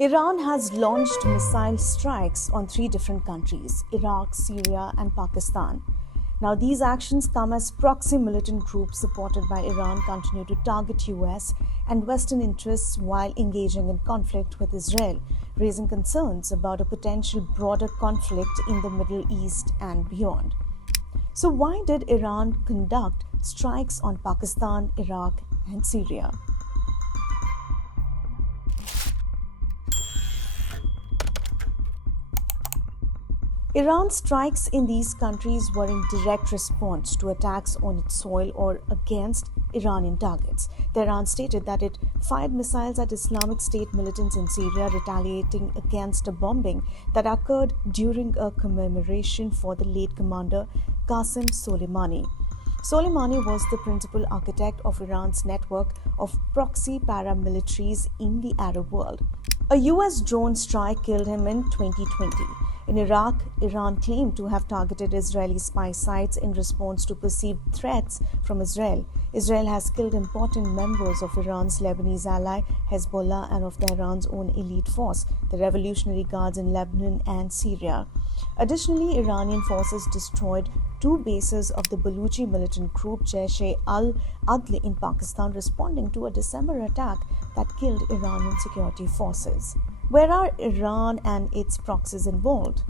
Iran has launched missile strikes on three different countries: Iraq, Syria, and Pakistan. Now, these actions come as proxy militant groups supported by Iran continue to target US and Western interests while engaging in conflict with Israel, raising concerns about a potential broader conflict in the Middle East and beyond. So, why did Iran conduct strikes on Pakistan, Iraq, and Syria? Iran's strikes in these countries were in direct response to attacks on its soil or against Iranian targets. Tehran stated that it fired missiles at Islamic State militants in Syria, retaliating against a bombing that occurred during a commemoration for the late commander Qasem Soleimani. Soleimani was the principal architect of Iran's network of proxy paramilitaries in the Arab world. A US drone strike killed him in 2020. In Iraq, Iran claimed to have targeted Israeli spy sites in response to perceived threats from Israel. Israel has killed important members of Iran's Lebanese ally Hezbollah and of Tehran's own elite force, the Revolutionary Guards in Lebanon and Syria. Additionally, Iranian forces destroyed two bases of the Baluchi militant group Jaish-e-al-Adl in Pakistan, responding to a December attack that killed Iranian security forces. Where are Iran and its proxies involved?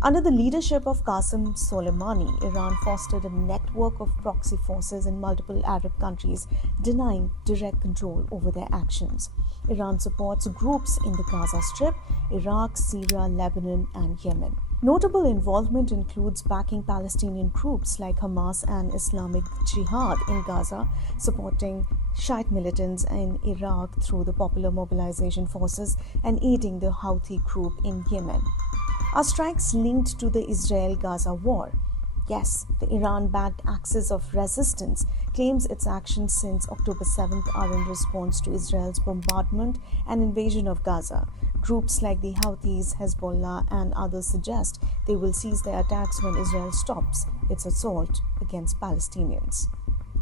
Under the leadership of Qasem Soleimani, Iran fostered a network of proxy forces in multiple Arab countries, denying direct control over their actions. Iran supports groups in the Gaza Strip, Iraq, Syria, Lebanon, and Yemen. Notable involvement includes backing Palestinian groups like Hamas and Islamic Jihad in Gaza, supporting Shiite militants in Iraq through the Popular Mobilization Forces, and aiding the Houthi group in Yemen. Are strikes linked to the Israel-Gaza war? Yes, the Iran-backed Axis of Resistance claims its actions since October 7th are in response to Israel's bombardment and invasion of Gaza. Groups like the Houthis, Hezbollah, and others suggest they will cease their attacks when Israel stops its assault against Palestinians.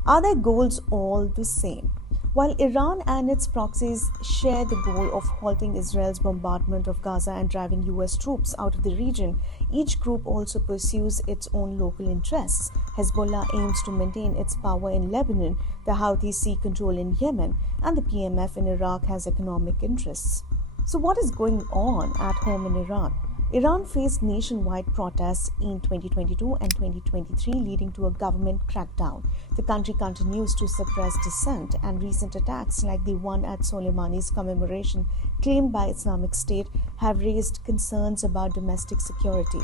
Are their goals all the same? While Iran and its proxies share the goal of halting Israel's bombardment of Gaza and driving US troops out of the region, each group also pursues its own local interests. Hezbollah aims to maintain its power in Lebanon, the Houthis seek control in Yemen, and the PMF in Iraq has economic interests. So what is going on at home in Iran? Iran faced nationwide protests in 2022 and 2023, leading to a government crackdown. The country continues to suppress dissent, and recent attacks like the one at Soleimani's commemoration claimed by Islamic State have raised concerns about domestic security.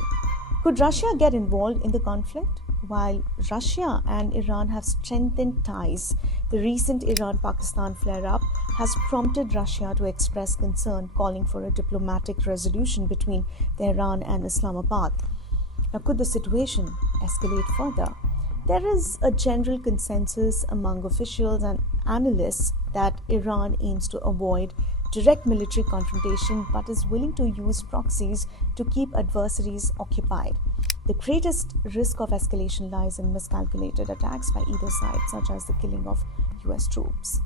Could Russia get involved in the conflict? While Russia and Iran have strengthened ties, the recent Iran-Pakistan flare-up has prompted Russia to express concern, calling for a diplomatic resolution between Tehran and Islamabad. Now, could the situation escalate further? There is a general consensus among officials and analysts that Iran aims to avoid direct military confrontation but is willing to use proxies to keep adversaries occupied. The greatest risk of escalation lies in miscalculated attacks by either side, such as the killing of US troops.